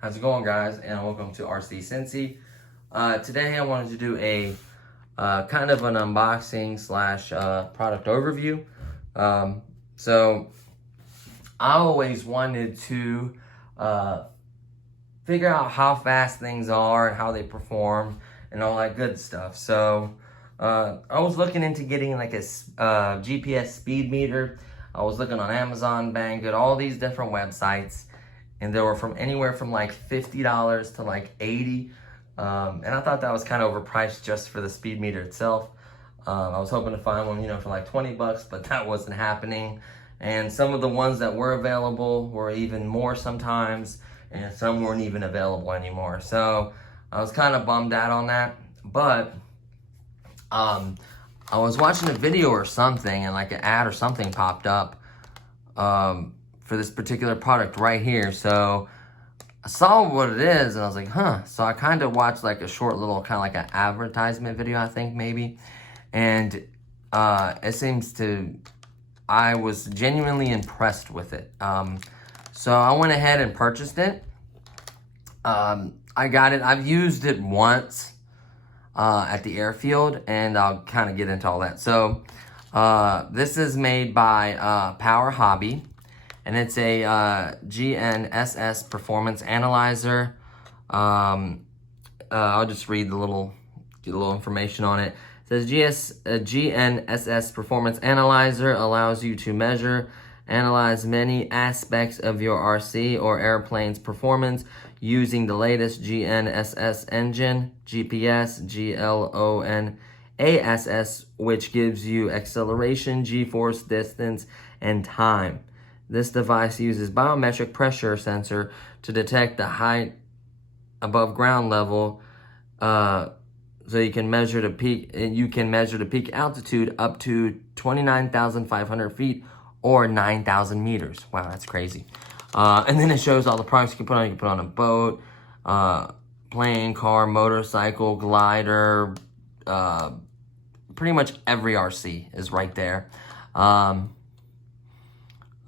How's it going, guys? And welcome to RC Cincy. Today I wanted to do a kind of an unboxing slash product overview. So I always wanted to figure out how fast things are and how they perform and all that good stuff. So I was looking into getting like a GPS speed meter. I was looking on Amazon, Banggood, all these different websites. And they were from anywhere from like $50 to like $80. And I thought that was kind of overpriced just for the speed meter itself. I was hoping to find one, for like 20 bucks, but that wasn't happening. And some of the ones that were available were even more sometimes, and some weren't even available anymore. So I was kind of bummed out on that. But I was watching a video or something, and like an ad or something popped up for this particular product right here. So I saw what it is and I was like, huh. So I kind of watched like a short little kind of like an advertisement video, I think maybe. And it seems to, I was genuinely impressed with it. So I went ahead and purchased it. I got it, I've used it once at the airfield, and I'll kind of get into all that. So this is made by PowerHobby. And it's a GNSS performance analyzer. I'll just read get a little information on it. It says GNSS performance analyzer allows you to measure, analyze many aspects of your RC or airplane's performance using the latest GNSS engine, GPS, GLONASS, which gives you acceleration, G-force, distance, and time. This device uses biometric pressure sensor to detect the height above ground level, so you can measure the peak. You can measure the peak altitude up to 29,500 feet or 9,000 meters. Wow, that's crazy. And then it shows all the products you can put on. You can put on a boat, plane, car, motorcycle, glider. Pretty much every RC is right there.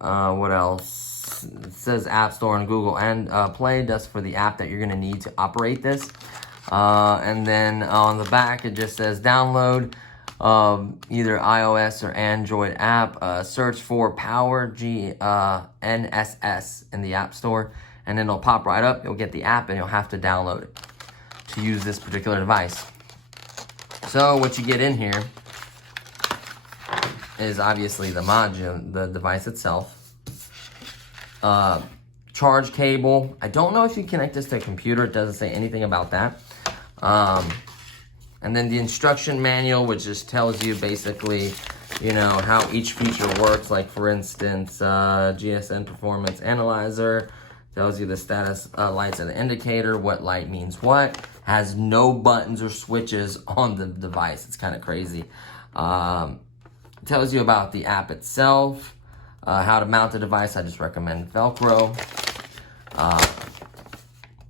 What else? It says App Store and Google and Play. That's for the app that you're going to need to operate this. And then on the back, it just says download either iOS or Android app. Search for PowerHobby GNSS in the App Store, and then it'll pop right up. You'll get the app, and you'll have to download it to use this particular device. So what you get in here is obviously the module, the device itself. Charge cable. I don't know if you connect this to a computer. It doesn't say anything about that. And then the instruction manual, which just tells you basically, how each feature works. Like for instance, GSM Performance Analyzer tells you the status lights of the indicator, what light means what. Has no buttons or switches on the device. It's kind of crazy. It tells you about the app itself, how to mount the device. I just recommend Velcro.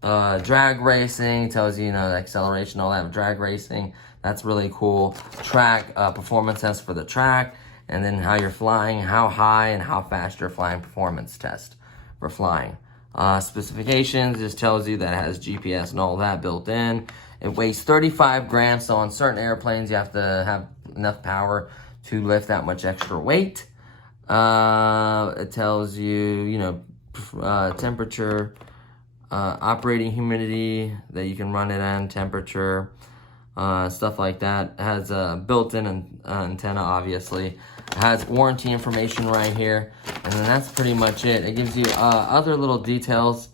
Drag racing tells you, the acceleration, all that. Drag racing, that's really cool. Track, performance test for the track, and then how you're flying, how high and how fast you're flying, performance test for flying. Specifications just tells you that it has GPS and all that built in. It weighs 35 grams, so on certain airplanes you have to have enough power to lift that much extra weight. It tells you, temperature, operating humidity that you can run it in, temperature, stuff like that. It has a built-in antenna, obviously. It has warranty information right here, and then that's pretty much it. It gives you other little details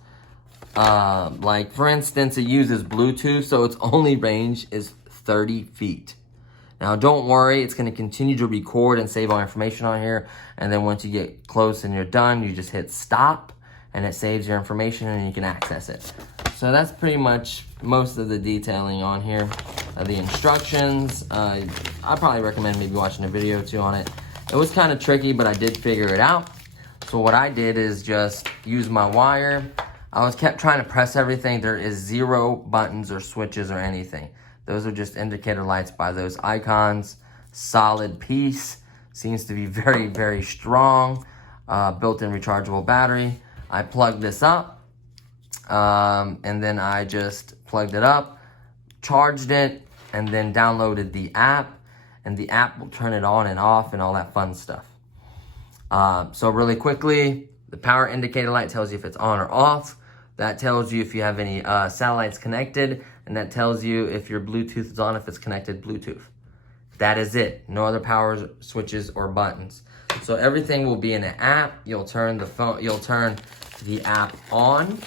Like for instance, it uses Bluetooth, so its only range is 30 feet. Now don't worry, it's going to continue to record and save all information on here, and then once you get close and you're done, you just hit stop and it saves your information and you can access it. So that's pretty much most of the detailing on here. The instructions, I probably recommend maybe watching a video or two on it. It was kind of tricky, but I did figure it out. So what I did is just use my wire. I kept trying to press everything. There is 0 buttons or switches or anything. Those are just indicator lights by those icons. Solid piece. Seems to be very, very strong. Built-in rechargeable battery. I plugged this up. And then I just plugged it up, charged it, and then downloaded the app. And the app will turn it on and off and all that fun stuff. So really quickly, the power indicator light tells you if it's on or off. That tells you if you have any satellites connected, and that tells you if your Bluetooth is on, if it's connected Bluetooth. That is it. No other power switches or buttons. So everything will be in the app. You'll turn the app on,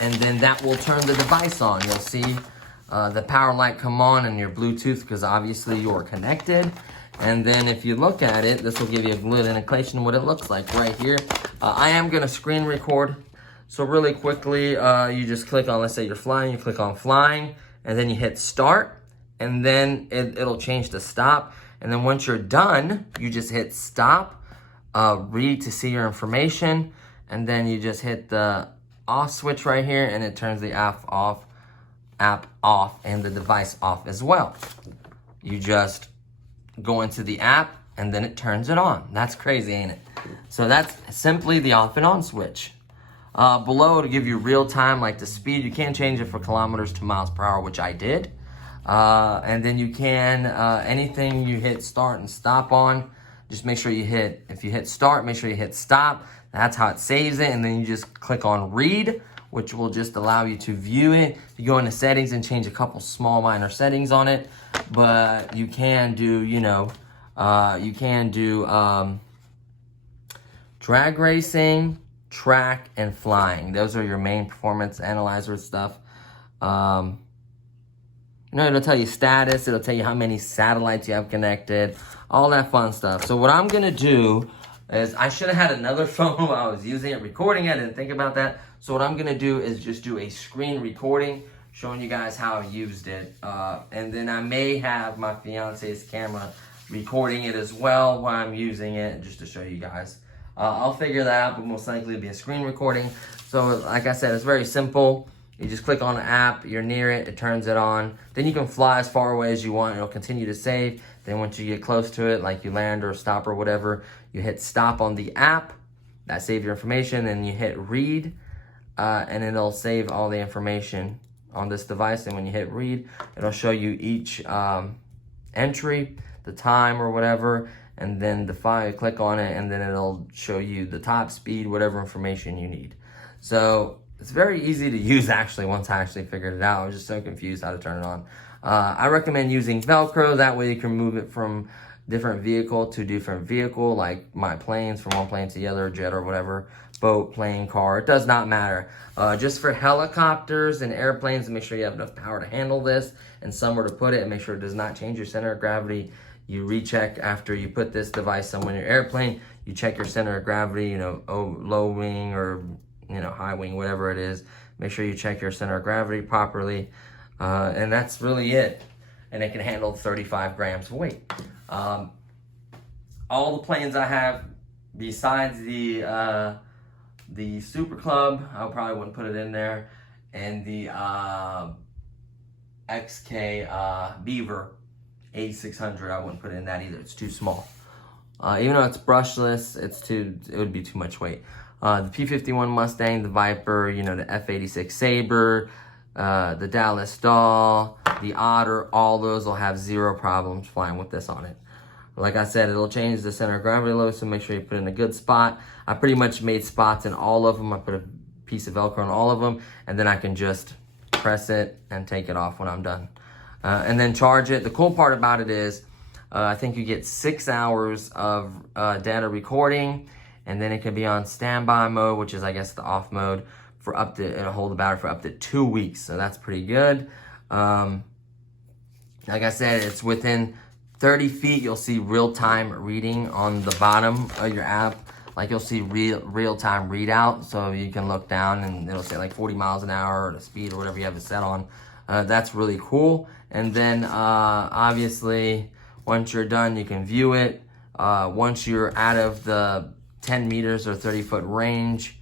and then that will turn the device on. You'll see the power light come on and your Bluetooth, because obviously you're connected. And then if you look at it, this will give you a good indication of what it looks like right here. I am going to screen record. So really quickly, you just click on, let's say you're flying, you click on flying, and then you hit start, and then it'll change to stop. And then once you're done, you just hit stop, read to see your information, and then you just hit the off switch right here, and it turns the app off, and the device off as well. You just go into the app, and then it turns it on. That's crazy, ain't it? So that's simply the off and on switch. Below, to give you real time, like the speed, you can change it for kilometers to miles per hour, which I did. And then you can, anything you hit start and stop on, just make sure if you hit start, make sure you hit stop. That's how it saves it. And then you just click on read, which will just allow you to view it. You go into settings and change a couple small minor settings on it, but you can do, drag racing, track, and flying. Those are your main performance analyzer stuff. It'll tell you status, it'll tell you how many satellites you have connected, all that fun stuff. So what I'm gonna do is, I should have had another phone while I was using it, recording it. I didn't think about that. So what I'm gonna do is just do a screen recording, showing you guys how I used it. And then I may have my fiance's camera recording it as well while I'm using it, just to show you guys. I'll figure that out, but most likely it'll be a screen recording. So like I said, it's very simple. You just click on the app, you're near it, it turns it on. Then you can fly as far away as you want, it'll continue to save. Then once you get close to it, like you land or stop or whatever, you hit stop on the app, that saves your information, and you hit read, and it'll save all the information on this device. And when you hit read, it'll show you each entry, the time or whatever, and then the file, you click on it, and then it'll show you the top speed, whatever information you need. So it's very easy to use, actually, once I actually figured it out. I was just so confused how to turn it on. I recommend using Velcro. That way you can move it from different vehicle to different vehicle, like my planes, from one plane to the other, jet or whatever, boat, plane, car, it does not matter. Just for helicopters and airplanes, make sure you have enough power to handle this and somewhere to put it, and make sure it does not change your center of gravity. You recheck after you put this device on your airplane, you check your center of gravity, low wing or high wing, whatever it is. Make sure you check your center of gravity properly. And that's really it. And it can handle 35 grams of weight. All the planes I have, besides the Super Club, I probably wouldn't put it in there, and the XK Beaver 8600, I wouldn't put it in that either. It's too small. Even though it's brushless, it would be too much weight. The P-51 Mustang, the Viper, the F-86 Sabre, the Dallas Doll, the Otter, all those will have zero problems flying with this on it. Like I said, it'll change the center of gravity low, so make sure you put it in a good spot. I pretty much made spots in all of them. I put a piece of Velcro on all of them, and then I can just press it and take it off when I'm done. And then charge it. The cool part about it is, I think you get 6 hours of data recording, and then it can be on standby mode, which is, I guess, the off mode, for up to, it'll hold the battery for up to 2 weeks. So that's pretty good. Like I said, it's within 30 feet. You'll see real-time reading on the bottom of your app. Like you'll see real-time readout. So you can look down and it'll say like 40 miles an hour or the speed or whatever you have it set on. That's really cool. And then obviously, once you're done, you can view it. Once you're out of the 10 meters or 30-foot range,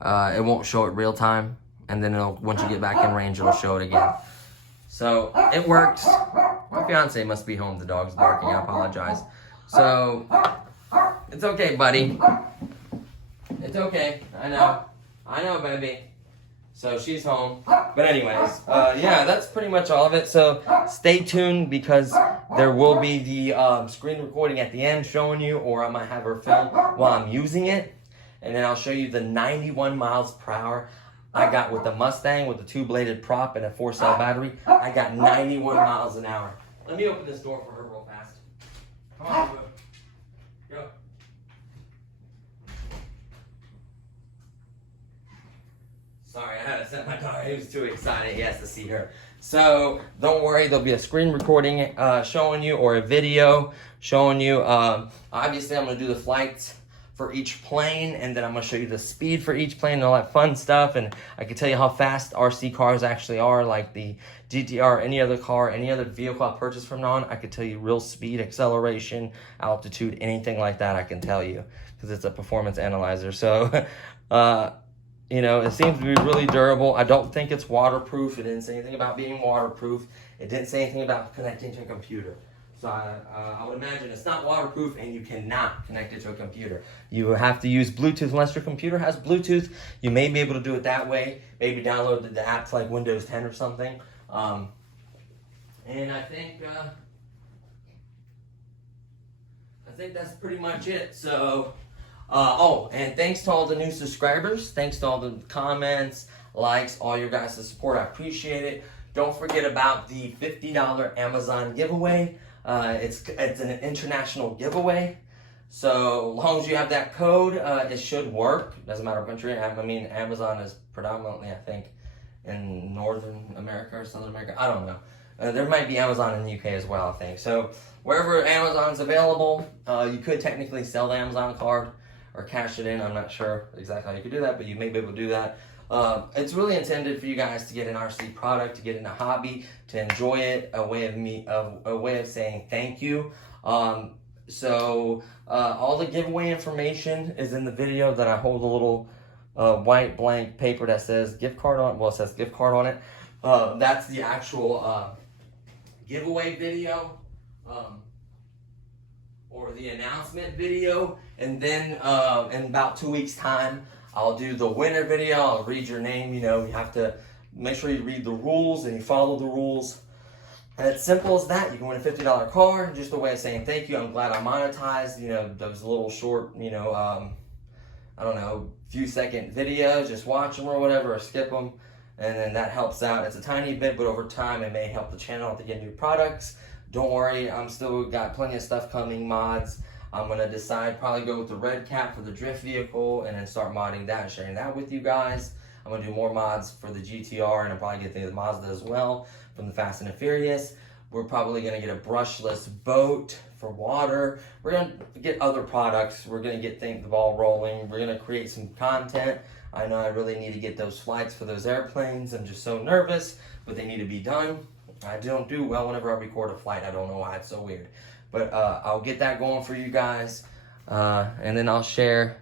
it won't show it real time. And then once you get back in range, it'll show it again. So it works. My fiance must be home. The dog's barking. I apologize. So it's okay, buddy. It's okay. I know, baby. So she's home. But anyways, yeah, that's pretty much all of it. So stay tuned because there will be the screen recording at the end showing you, or I might have her film while I'm using it. And then I'll show you the 91 miles per hour I got with the Mustang with the 2-bladed prop and a 4-cell battery. I got 91 miles an hour. Let me open this door for her real fast. Come on, Boo. Go. Sorry, I had to set my dog. He was too excited. He has to see her. So don't worry, there'll be a screen recording showing you, or a video showing you. Obviously, I'm going to do the flights for each plane, and then I'm going to show you the speed for each plane and all that fun stuff. And I can tell you how fast RC cars actually are, like the GTR, any other car, any other vehicle I purchased from now on. I could tell you real speed, acceleration, altitude, anything like that I can tell you because it's a performance analyzer. So, you know, it seems to be really durable. I don't think it's waterproof. It didn't say anything about being waterproof. It didn't say anything about connecting to a computer. So I would imagine it's not waterproof, and you cannot connect it to a computer. You have to use Bluetooth unless your computer has Bluetooth. You may be able to do it that way. Maybe download the app to like Windows 10 or something. And I think that's pretty much it. So, oh, and thanks to all the new subscribers. Thanks to all the comments, likes, all your guys' support. I appreciate it. Don't forget about the $50 Amazon giveaway. It's an international giveaway, so as long as you have that code, it should work. Doesn't matter what country. I mean, Amazon is predominantly, I think, in Northern America or Southern America. I don't know. There might be Amazon in the UK as well, I think. So wherever Amazon's available, you could technically sell the Amazon card or cash it in. I'm not sure exactly how you could do that, but you may be able to do that. It's really intended for you guys to get an RC product, to get in a hobby, to enjoy it, a way of saying thank you. So all the giveaway information is in the video that I hold a little white blank paper that says gift card on it. Well, it says gift card on it. That's the actual giveaway video, or the announcement video. And then in about 2 weeks' time, I'll do the winner video. I'll read your name. You know, you have to make sure you read the rules and you follow the rules. And it's simple as that. You can win a $50 car. Just a way of saying thank you. I'm glad I monetized, you know, those little short, you know, I don't know, few second videos. Just watch them or whatever, or skip them. And then that helps out. It's a tiny bit, but over time it may help the channel to get new products. Don't worry, I'm still got plenty of stuff coming, mods. I'm going to decide, probably go with the red cap for the drift vehicle, and then start modding that and sharing that with you guys. I'm going to do more mods for the GTR, and I'll probably get the Mazda as well from the Fast and the Furious. We're probably going to get a brushless boat for water. We're going to get other products. We're going to get the ball rolling. We're going to create some content. I know I really need to get those flights for those airplanes. I'm just so nervous, but they need to be done. I don't do well whenever I record a flight. I don't know why. It's so weird. But I'll get that going for you guys, and then I'll share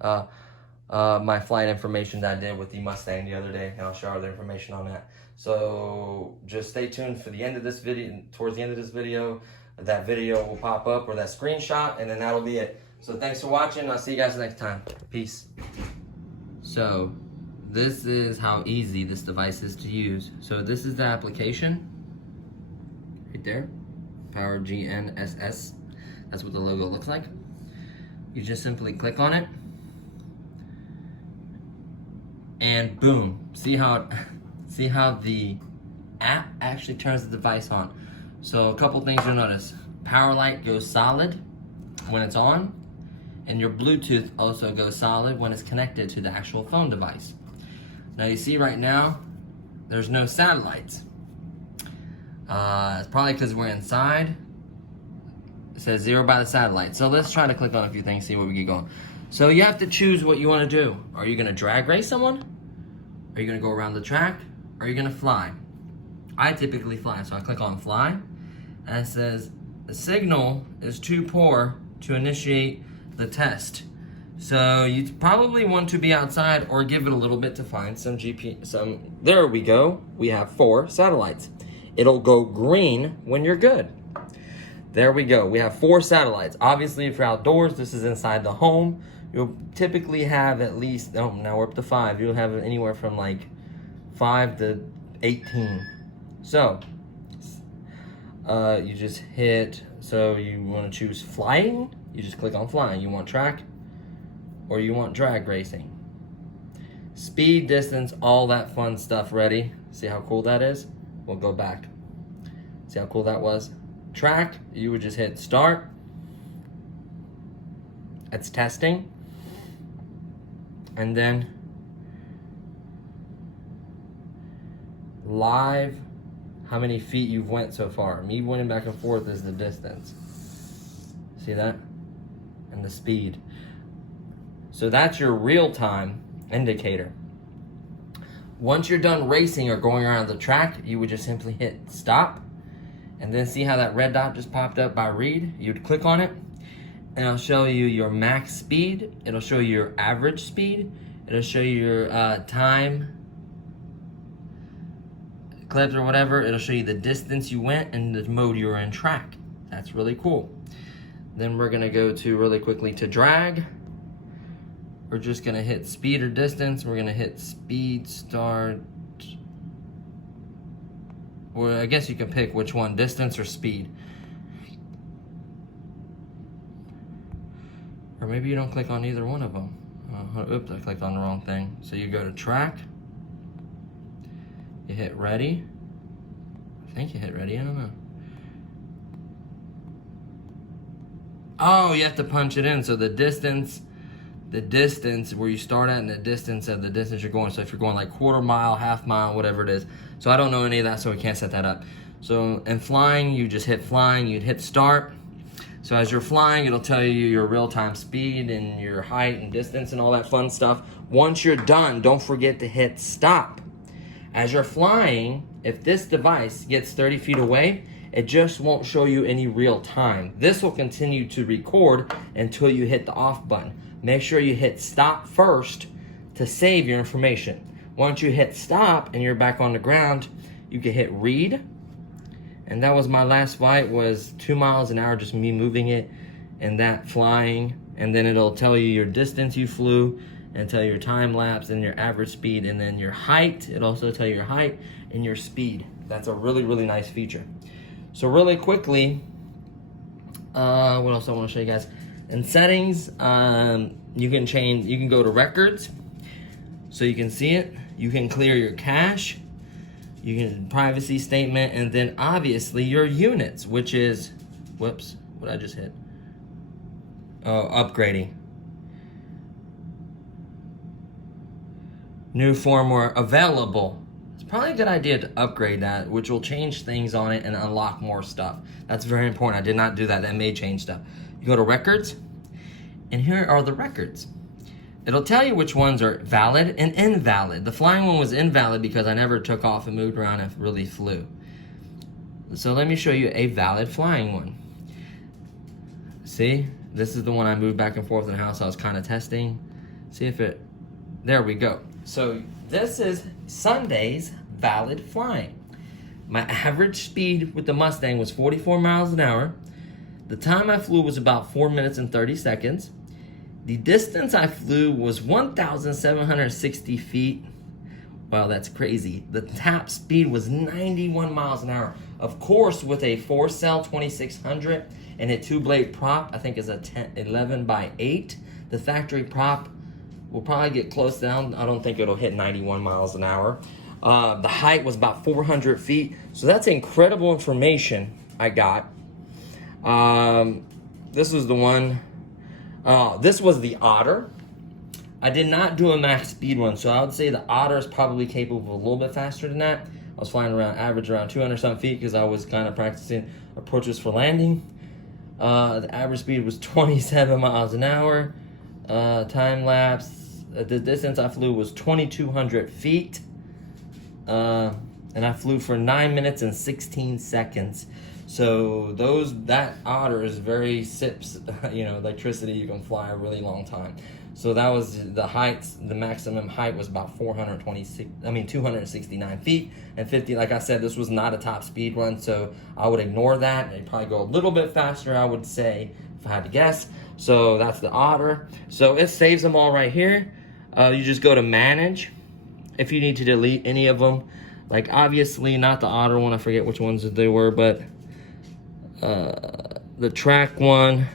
my flight information that I did with the Mustang the other day, and I'll share other information on that. So just stay tuned for the end of this video. Towards the end of this video, that video will pop up, or that screenshot, and then that'll be it. So thanks for watching. I'll see you guys next time. Peace. So this is how easy this device is to use. So this is the application right there. PowerHobby GNSS. That's what the logo looks like. You just simply click on it, and boom. See how the app actually turns the device on. So a couple things you'll notice. Power light goes solid when it's on, and your Bluetooth also goes solid when it's connected to the actual phone device. Now you see right now, there's no satellites. It's probably because we're inside. It says 0 by the satellite. So let's try to click on a few things, see where we get going. So you have to choose what you want to do. Are you going to drag race someone? Are you going to go around the track? Or are you going to fly? I typically fly, so I click on fly. And it says, the signal is too poor to initiate the test. So you probably want to be outside or give it a little bit to find some there we go. We have 4 satellites. It'll go green when you're good. There we go. We have 4 satellites. Obviously, if you're outdoors, this is inside the home. You'll typically have at least, oh, now we're up to 5. You'll have anywhere from like 5 to 18. So, you just hit, so you want to choose flying, you just click on flying. You want track, or you want drag racing. Speed, distance, all that fun stuff ready. See how cool that is? We'll go back. See how cool that was? Track, you would just hit start. It's testing. And then live, how many feet you've went so far. Me winning back and forth is the distance. See that? And the speed. So that's your real-time indicator. Once you're done racing or going around the track, you would just simply hit stop. And then see how that red dot just popped up by read? You'd click on it, and it'll show you your max speed. It'll show you your average speed. It'll show you your time clips or whatever. It'll show you the distance you went and the mode you were in track. That's really cool. Then we're gonna go to really quickly to drag. We're just gonna hit speed or distance. We're gonna hit speed, start. Well, I guess you can pick which one, distance or speed. Or maybe you don't click on either one of them. Oops, I clicked on the wrong thing. So you go to track. You hit ready. I think you hit ready, I don't know. Oh, you have to punch it in. So the distance where you start at and the distance of the distance you're going. So if you're going like quarter mile, half mile, whatever it is. So I don't know any of that, so we can't set that up. So in flying, you just hit flying, you'd hit start. So as you're flying, it'll tell you your real-time speed and your height and distance and all that fun stuff. Once you're done, don't forget to hit stop. As you're flying, if this device gets 30 feet away, it just won't show you any real time. This will continue to record until you hit the off button. Make sure you hit stop first to save your information. Once you hit stop and you're back on the ground, you can hit read. And that was my last flight, was 2 miles an hour, just me moving it and that flying. And then it'll tell you your distance you flew and tell you your time lapse and your average speed and then your height. It'll also tell you your height and your speed. That's a really, really nice feature. So really quickly, what else I want to show you guys? In settings, you can go to records so you can see it. You can clear your cache. You can privacy statement, and then obviously your units, which is, whoops, what I just hit? Oh, upgrading. New firmware available. It's probably a good idea to upgrade that, which will change things on it and unlock more stuff. That's very important. I did not do that. That may change stuff. You go to records, and here are the records. It'll tell you which ones are valid and invalid. The flying one was invalid because I never took off and moved around and really flew. So let me show you a valid flying one. See, this is the one I moved back and forth in the house. I was kind of testing. See if it, there we go. So this is Sunday's valid flying. My average speed with the Mustang was 44 miles an hour. The time I flew was about 4 minutes and 30 seconds. The distance I flew was 1,760 feet. Wow, that's crazy. The top speed was 91 miles an hour. Of course, with a 4-cell 2600 and a 2-blade prop, I think is a 11x8. The factory prop will probably get close down. I don't think it'll hit 91 miles an hour. The height was about 400 feet. So that's incredible information I got. This was the one. This was the Otter. I did not do a max speed one, so I would say the Otter is probably capable of a little bit faster than that. I was flying around, average around 200 something feet because I was kind of practicing approaches for landing. The average speed was 27 miles an hour. Time lapse, the distance I flew was 2,200 feet. And I flew for 9 minutes and 16 seconds. So that Otter is very sips, electricity. You can fly a really long time. So that was the heights. The maximum height was about 269 feet and 50. Like I said, this was not a top speed run, so I would ignore that. They'd probably go a little bit faster, I would say, if I had to guess. So that's the Otter. So it saves them all right here. You just go to manage. If you need to delete any of them, like obviously not the Otter one, I forget which ones they were, but the track one.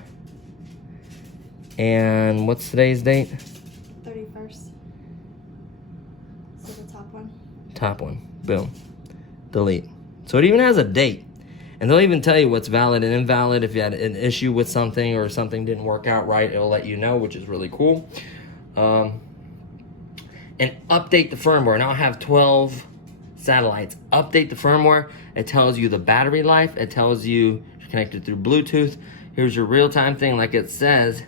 And what's today's date? 31st. So the top one. Top one. Boom. Delete. So it even has a date. And they'll even tell you what's valid and invalid. If you had an issue with something or something didn't work out right, it'll let you know, which is really cool. And update the firmware. Now I have 12 satellites. Update the firmware. It tells you the battery life. It tells you you're connected through Bluetooth. Here's your real-time thing, like it says.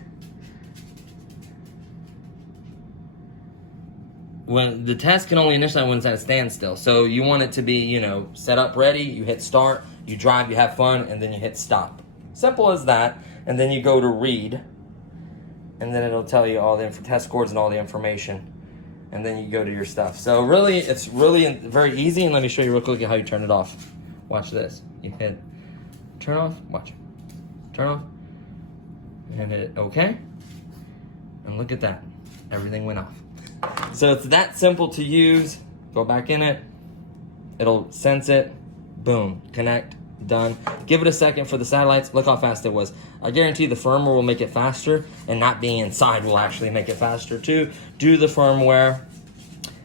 When the test can only initialize when it's at a standstill. So you want it to be, set up ready, you hit start, you drive, you have fun, and then you hit stop. Simple as that. And then you go to read, and then it'll tell you all the test scores and all the information. And then you go to your stuff. So really, it's really very easy. And let me show you real quick how you turn it off. Watch this. You hit turn off, watch. Turn off, and hit okay. And look at that, everything went off. So it's that simple to use. Go back in it. It'll sense it. Boom. Connect. Done. Give it a second for the satellites. Look how fast it was. I guarantee the firmware will make it faster, and not being inside will actually make it faster too. Do the firmware.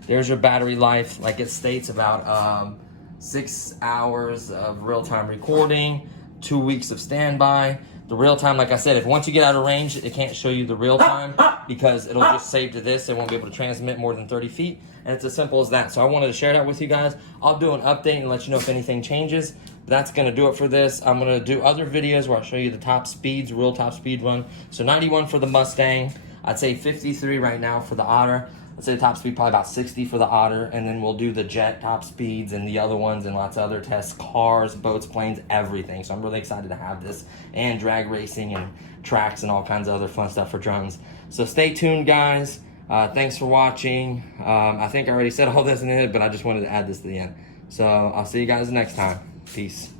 There's your battery life. Like it states, about 6 hours of real-time recording, 2 weeks of standby. The real time, like I said, if once you get out of range, it can't show you the real time because it'll just save to this. It won't be able to transmit more than 30 feet. And it's as simple as that. So I wanted to share that with you guys. I'll do an update and let you know if anything changes. But that's going to do it for this. I'm going to do other videos where I'll show you the top speeds, real top speed run. So 91 for the Mustang. I'd say 53 right now for the Otter. I'd say the top speed probably about 60 for the Otter, and then we'll do the jet top speeds and the other ones and lots of other tests, cars, boats, planes, everything. So I'm really excited to have this, and drag racing and tracks and all kinds of other fun stuff for drones. So stay tuned, guys. Thanks for watching. I think I already said all this in it, but I just wanted to add this to the end. So I'll see you guys next time. Peace.